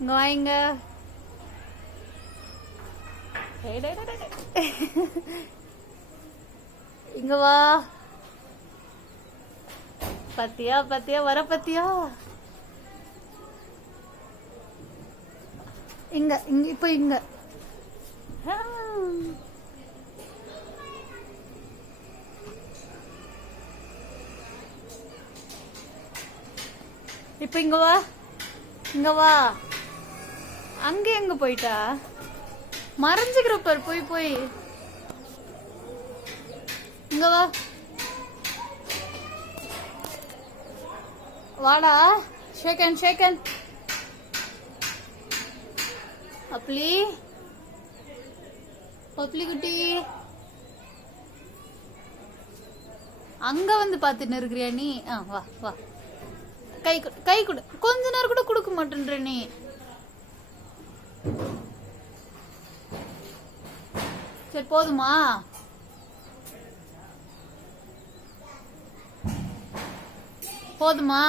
இங்க வாங்க. இங்க வா. பத்தியா பத்தியா வர பத்தியா? இங்க இங்க இப்ப இங்க இப்ப இங்க வா. இங்க வா. அங்க எங்க போயிட்டா? மறைஞ்சுக்கிற பாரு. போய் போய் இங்க வா. வாடா. Shake hand shake hand. அப்ளி பப்ளி குட்டி அங்க வந்து பாத்துட்டு இருக்கிறியா நீ? வா வா. கை கை கொடு. கொஞ்ச நேரம் கூட கொடுக்க மாட்டேன்ற நீ. சரி போதுமா? போதுமா?